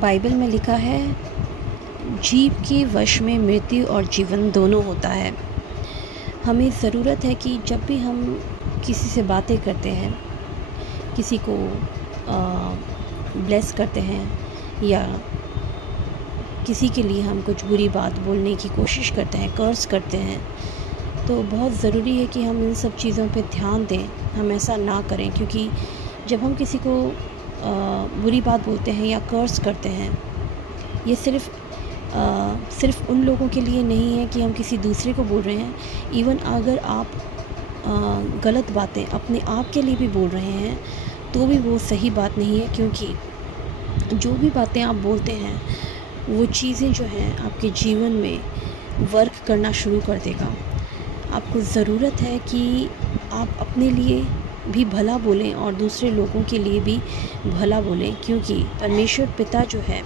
Bible में लिखा है, जीव के वश में मृत्यु और जीवन दोनों होता है। हमें ज़रूरत है कि जब भी हम किसी से बातें करते हैं, किसी को ब्लेस करते हैं या किसी के लिए हम कुछ बुरी बात बोलने की कोशिश करते हैं, कर्स करते हैं, तो बहुत ज़रूरी है कि हम इन सब चीज़ों पे ध्यान दें। हम ऐसा ना करें, क्योंकि जब हम किसी को बुरी बात बोलते हैं या कर्स करते हैं, ये सिर्फ़ उन लोगों के लिए नहीं है कि हम किसी दूसरे को बोल रहे हैं। इवन अगर आप गलत बातें अपने आप के लिए भी बोल रहे हैं तो भी वो सही बात नहीं है, क्योंकि जो भी बातें आप बोलते हैं वो चीज़ें जो हैं आपके जीवन में वर्क करना शुरू कर देगा। आपको ज़रूरत है कि आप अपने लिए भी भला बोलें और दूसरे लोगों के लिए भी भला बोलें, क्योंकि परमेश्वर पिता जो है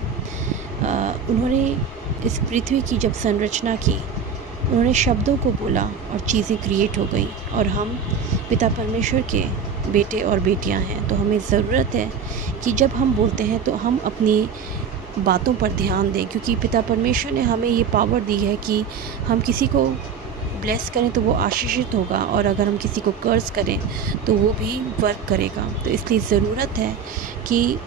उन्होंने इस पृथ्वी की जब संरचना की, उन्होंने शब्दों को बोला और चीज़ें क्रिएट हो गई। और हम पिता परमेश्वर के बेटे और बेटियां हैं, तो हमें ज़रूरत है कि जब हम बोलते हैं तो हम अपनी बातों पर ध्यान दें, क्योंकि पिता परमेश्वर ने हमें ये पावर दी है कि हम किसी को ब्लेस करें तो वो आशीषित होगा, और अगर हम किसी को कर्स करें तो वो भी वर्क करेगा। तो इसलिए ज़रूरत है कि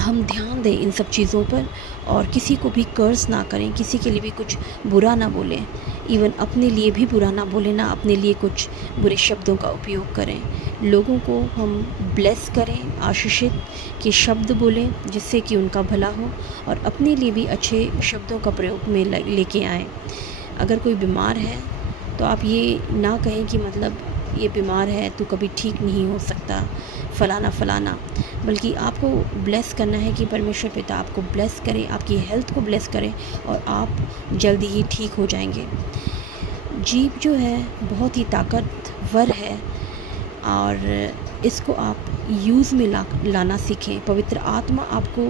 हम ध्यान दें इन सब चीज़ों पर और किसी को भी कर्स ना करें, किसी के लिए भी कुछ बुरा ना बोलें, इवन अपने लिए भी बुरा ना बोलें, ना अपने लिए कुछ बुरे शब्दों का उपयोग करें। लोगों को हम ब्लेस करें, आशीषित के शब्द बोलें जिससे कि उनका भला हो, और अपने लिए भी अच्छे शब्दों का प्रयोग में लेके आएँ। अगर कोई बीमार है तो आप ये ना कहें कि मतलब ये बीमार है तो कभी ठीक नहीं हो सकता, फ़लाना, बल्कि आपको ब्लेस करना है कि परमेश्वर पिता आपको ब्लेस करे, आपकी हेल्थ को ब्लेस करें और आप जल्दी ही ठीक हो जाएंगे। जीभ जो है बहुत ही ताकतवर है और इसको आप यूज़ में लाना सीखें। पवित्र आत्मा आपको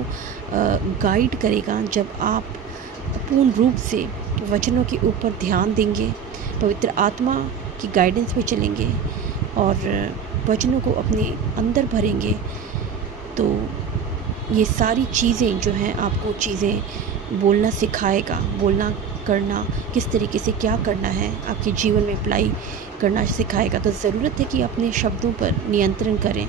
गाइड करेगा जब आप पूर्ण रूप से वचनों के ऊपर ध्यान देंगे, पवित्र आत्मा की गाइडेंस पे चलेंगे और वचनों को अपने अंदर भरेंगे, तो ये सारी चीज़ें जो हैं आपको चीज़ें बोलना सिखाएगा। बोलना, करना, किस तरीके से क्या करना है आपके जीवन में अप्लाई करना सिखाएगा। तो ज़रूरत है कि अपने शब्दों पर नियंत्रण करें।